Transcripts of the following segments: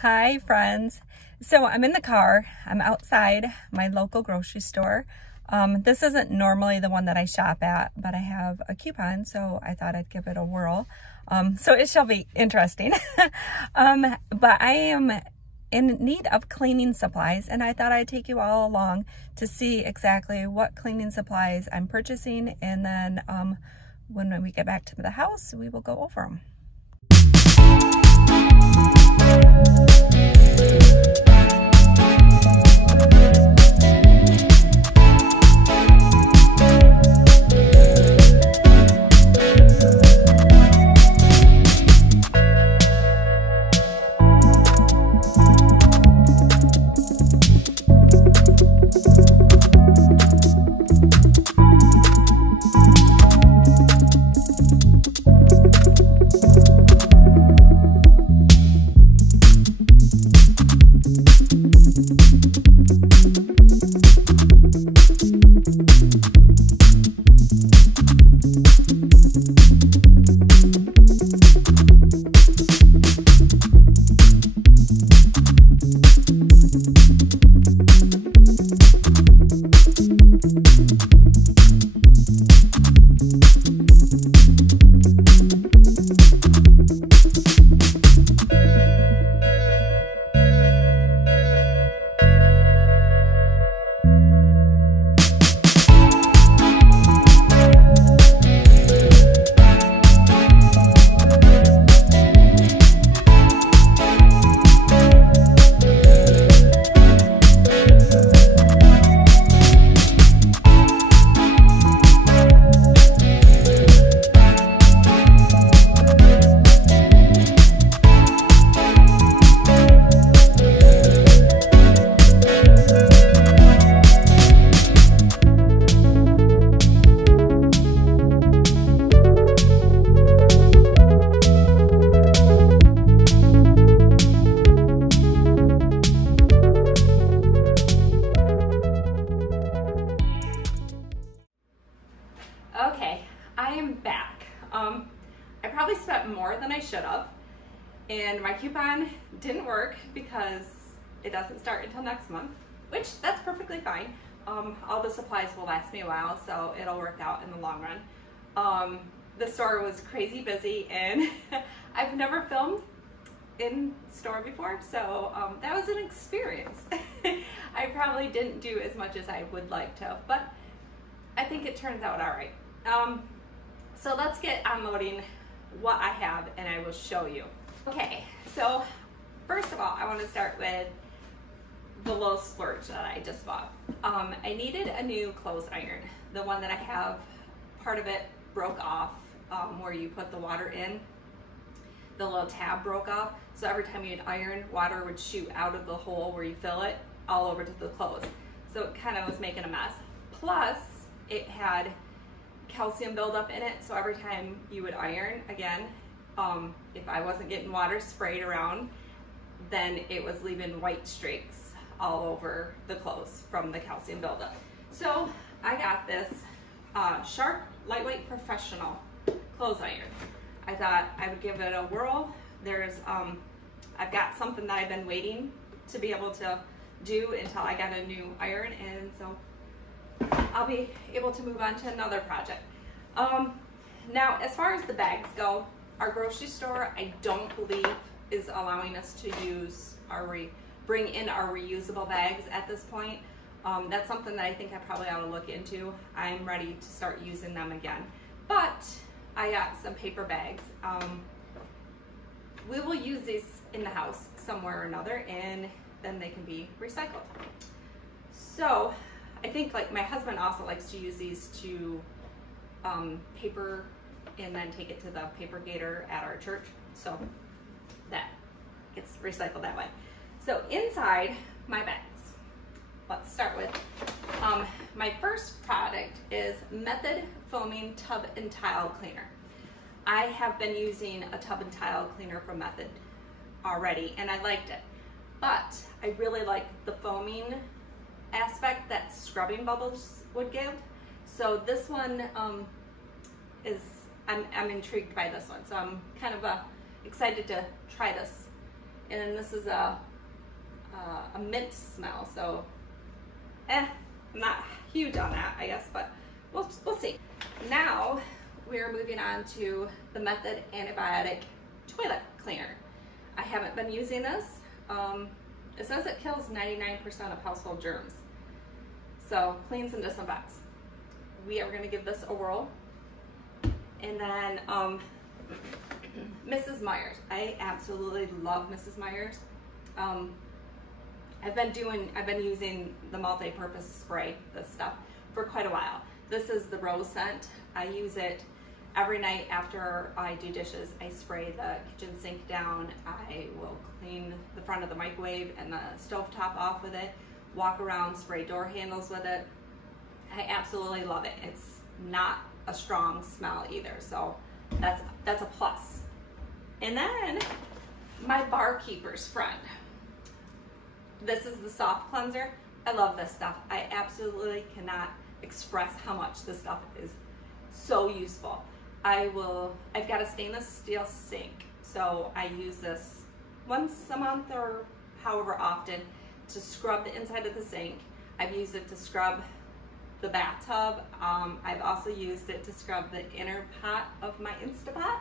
Hi friends. So I'm in the car. I'm outside my local grocery store. This isn't normally the one that I shop at, but I have a coupon, so I thought I'd give it a whirl. So it shall be interesting. But I am in need of cleaning supplies, and I thought I'd take you all along to see exactly what cleaning supplies I'm purchasing, and then when we get back to the house, we will go over them. Okay, I am back. I probably spent more than I should have, and my coupon didn't work because it doesn't start until next month, which that's perfectly fine. All the supplies will last me a while, so it'll work out in the long run. The store was crazy busy, and I've never filmed in store before, so that was an experience. I probably didn't do as much as I would like to, but I think it turns out all right. So let's get unloading what I have, and I will show you. Okay, so first of all, I want to start with the little splurge that I just bought. I needed a new clothes iron. The one that I have, part of it broke off where you put the water in. The little tab broke off, so every time you'd iron, water would shoot out of the hole where you fill it all over to the clothes. So it kind of was making a mess. Plus, it had calcium buildup in it, so every time you would iron, again, if I wasn't getting water sprayed around, then it was leaving white streaks all over the clothes from the calcium buildup. So I got this Sharp Lightweight Professional clothes iron. I thought I would give it a whirl. There's, I've got something that I've been waiting to be able to do until I got a new iron, and so I'll be able to move on to another project. Now, as far as the bags go, our grocery store, I don't believe, is allowing us to use bring in our reusable bags at this point. That's something that I think I probably ought to look into. I'm ready to start using them again. But I got some paper bags. We will use these in the house somewhere or another, and then they can be recycled. So I think, like, my husband also likes to use these to paper and then take it to the paper gator at our church. So that gets recycled that way. So inside my bags, let's start with, my first product is Method Foaming Tub and Tile Cleaner. I have been using a tub and tile cleaner from Method already, and I liked it. But I really like the foaming aspect that scrubbing bubbles would give. So this one I'm intrigued by this one. So I'm kind of excited to try this And then this is a mint smell, so I'm not huge on that, I guess, but we'll see. Now we're moving on to the Method Antibiotic Toilet Cleaner. I haven't been using this. It says it kills 99% of household germs. So cleans and disinfects. We are gonna give this a whirl. And then Mrs.Meyer's. I absolutely love Mrs.Meyer's. I've been using the multi-purpose spray, this stuff, for quite a while. This is the rose scent. I use it every night after I do dishes. I spray the kitchen sink down. I will clean the front of the microwave and the stovetop off with it, walk around, spray door handles with it. I absolutely love it. It's not a strong smell either, so that's a plus. And then my barkeeper's friend. This is the soft cleanser. I love this stuff. I absolutely cannot express how much this stuff is so useful. I've got a stainless steel sink, so I use this once a month or however often to scrub the inside of the sink. I've used it to scrub the bathtub. I've also used it to scrub the inner pot of my Instapot.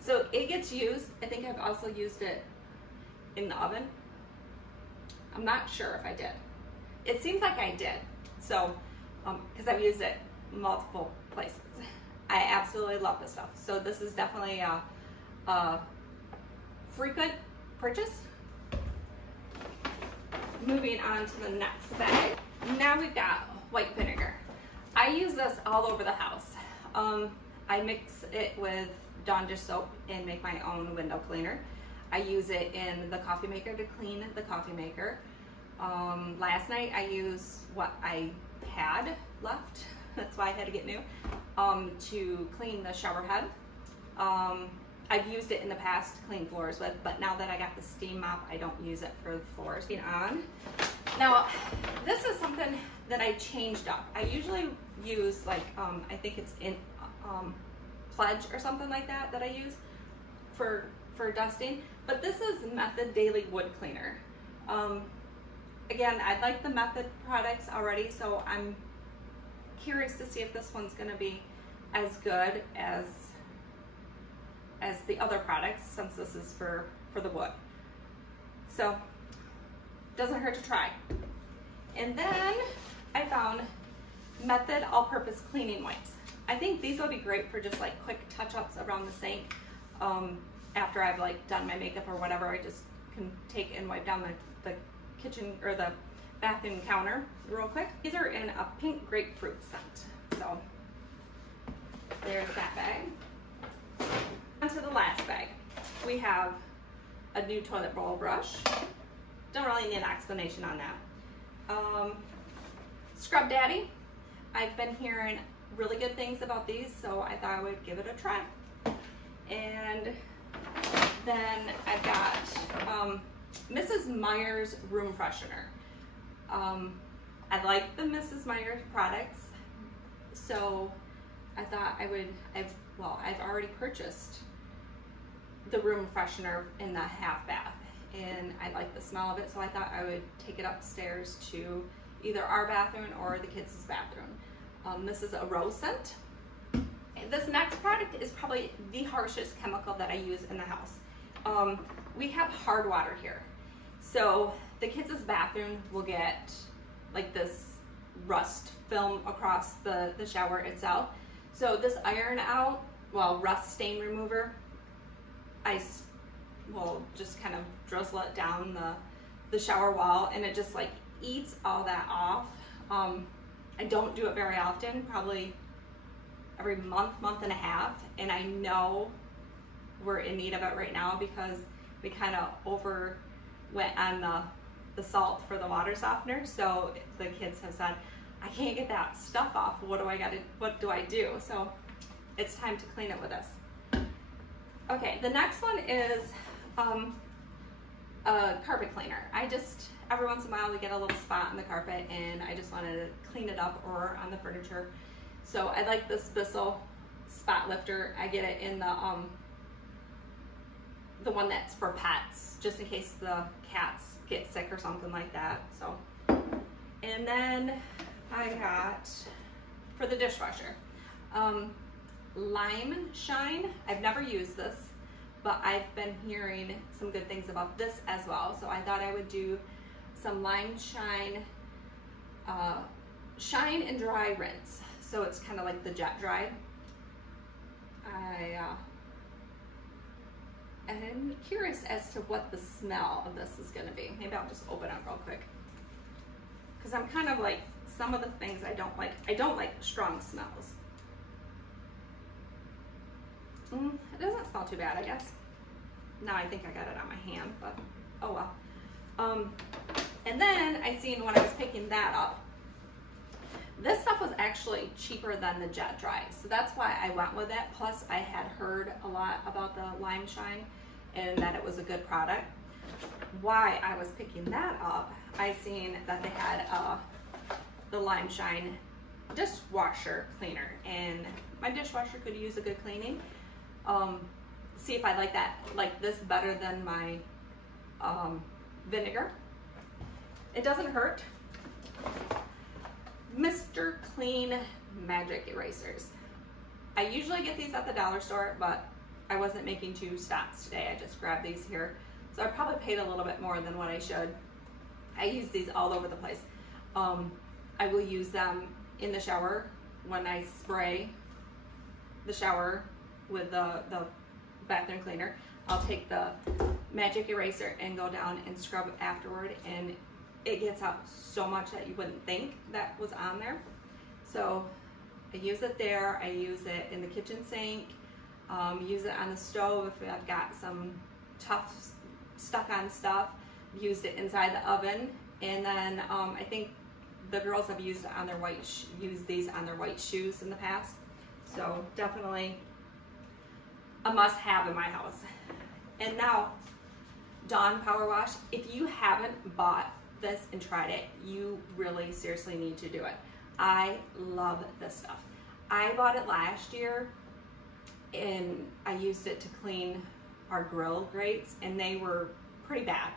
So it gets used. I think I've also used it in the oven. I'm not sure if I did. It seems like I did. So, because I've used it multiple places. I absolutely love this stuff. So this is definitely a frequent purchase. Moving on to the next bag. Now we've got white vinegar. I use this all over the house. I mix it with Dawn dish soap and make my own window cleaner. I use it in the coffee maker to clean the coffee maker. Last night I used what I had left, that's why I had to get new, to clean the shower head. I've used it in the past to clean floors with, but now that I got the steam mop, I don't use it for the floors. Now, this is something that I changed up. I usually use like, I think it's in Pledge or something like that I use for dusting, but this is Method Daily Wood Cleaner. Again, I like the Method products already, so I'm curious to see if this one's gonna be as good as the other products, since this is for the wood. So, doesn't hurt to try. And then I found Method All-Purpose Cleaning Wipes. I think these will be great for just like quick touch-ups around the sink. After I've like done my makeup or whatever, I just can take and wipe down the kitchen or the bathroom counter real quick. These are in a pink grapefruit scent. So there's that bag. On to the last bag. We have a new toilet roll brush. Don't really need an explanation on that. Scrub Daddy. I've been hearing really good things about these, so I thought I would give it a try. And then I've got Mrs.Meyer's room freshener. I like the Mrs.Meyer products, so I thought I've already purchased the room freshener in the half bath, and I like the smell of it, so I thought I would take it upstairs to either our bathroom or the kids' bathroom. This is a rose scent. This next product is probably the harshest chemical that I use in the house. We have hard water here. So the kids' bathroom will get like this rust film across the shower itself. So this rust stain remover, I will just kind of drizzle it down the shower wall, and it just like eats all that off. I don't do it very often, probably every month and a half, and I know we're in need of it right now because we kind of went on the salt for the water softener. So the kids have said, I can't get that stuff off. What do I do? So it's time to clean it with this. Okay, the next one is a carpet cleaner. Every once in a while we get a little spot on the carpet and I just wanted to clean it up, or on the furniture. So I like this Bissell spot lifter. I get it in the the one that's for pets, just in case the cats get sick or something like that. So, and then I got, for the dishwasher, Lime Shine. I've never used this, but I've been hearing some good things about this as well. So I thought I would do some Lime Shine, Shine and Dry Rinse. So it's kind of like the jet dry. I'm curious as to what the smell of this is going to be. Maybe I'll just open it real quick, because I'm kind of like, some of the things I don't like. I don't like strong smells. It doesn't smell too bad, I guess. Now I think I got it on my hand, but oh well. And then I seen when I was picking that up, this stuff was actually cheaper than the jet dry, so that's why I went with it. Plus I had heard a lot about the Lime Shine and that it was a good product. Why I was picking that up, I seen that they had the Lime Shine dishwasher cleaner, and my dishwasher could use a good cleaning. See if I like this better than my Vinegar. It doesn't hurt. Mr. Clean Magic Erasers. I usually get these at the dollar store, but I wasn't making 2 stops today. I just grabbed these here. So I probably paid a little bit more than what I should. I use these all over the place. I will use them in the shower when I spray the shower with the bathroom cleaner. I'll take the magic eraser and go down and scrub afterward, and it gets out so much that you wouldn't think that was on there. So I use it there. I use it in the kitchen sink. Use it on the stove if I've got some tough stuck on stuff. Used it inside the oven, and then I think the girls have used it on their used these on their white shoes in the past. So definitely a must-have in my house. And now, Dawn Power Wash. If you haven't bought this and tried it, you really seriously need to do it. I love this stuff. I bought it last year, and I used it to clean our grill grates, and they were pretty bad.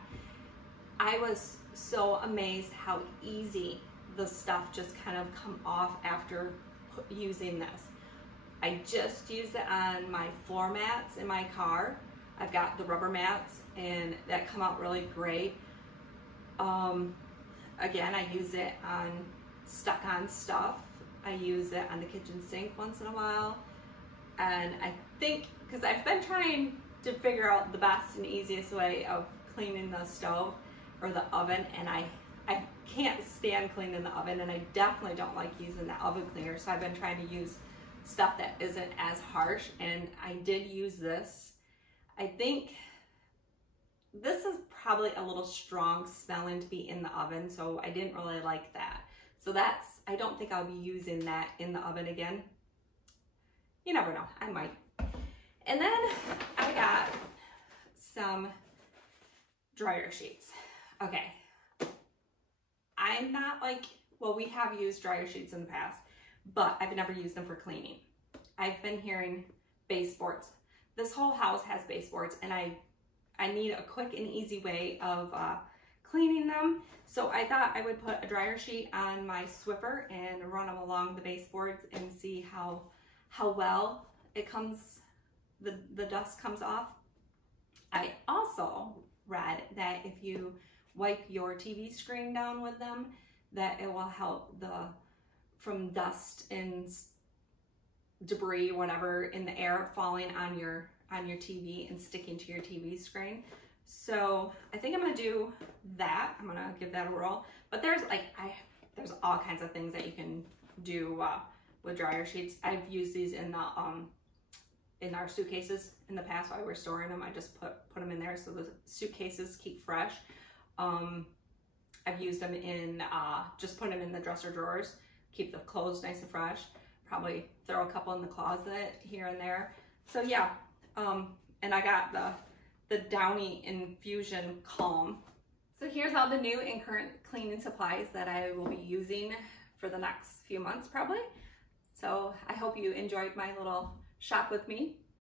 I was so amazed how easy the stuff just kind of come off after using this. I just used it on my floor mats in my car. I've got the rubber mats, and that come out really great. Again, I use it on stuck on stuff. I use it on the kitchen sink once in a while. And I think, because I've been trying to figure out the best and easiest way of cleaning the stove or the oven, and I can't stand cleaning the oven, and I definitely don't like using the oven cleaner, so I've been trying to use stuff that isn't as harsh, and I did use this. I think this is probably a little strong smelling to be in the oven, so I didn't really like that. So I don't think I'll be using that in the oven again. You never know, I might. And then I got some dryer sheets. Okay, I'm not like, well, we have used dryer sheets in the past, but I've never used them for cleaning. I've been hearing baseboards. This whole house has baseboards, and I need a quick and easy way of cleaning them. So I thought I would put a dryer sheet on my Swiffer and run them along the baseboards and see how well it comes, the dust comes off. I also read that if you wipe your TV screen down with them, that it will help from dust and debris, whatever, in the air falling on your TV and sticking to your TV screen. So I think I'm gonna do that. I'm gonna give that a whirl. But there's there's all kinds of things that you can do with dryer sheets. I've used these in our suitcases in the past while we're storing them. I just put them in there so the suitcases keep fresh. I've used them in just put them in the dresser drawers, keep the clothes nice and fresh. Probably throw a couple in the closet here and there. So yeah, and I got the Downy Infusion Calm. So here's all the new and current cleaning supplies that I will be using for the next few months probably. So I hope you enjoyed my little shop with me.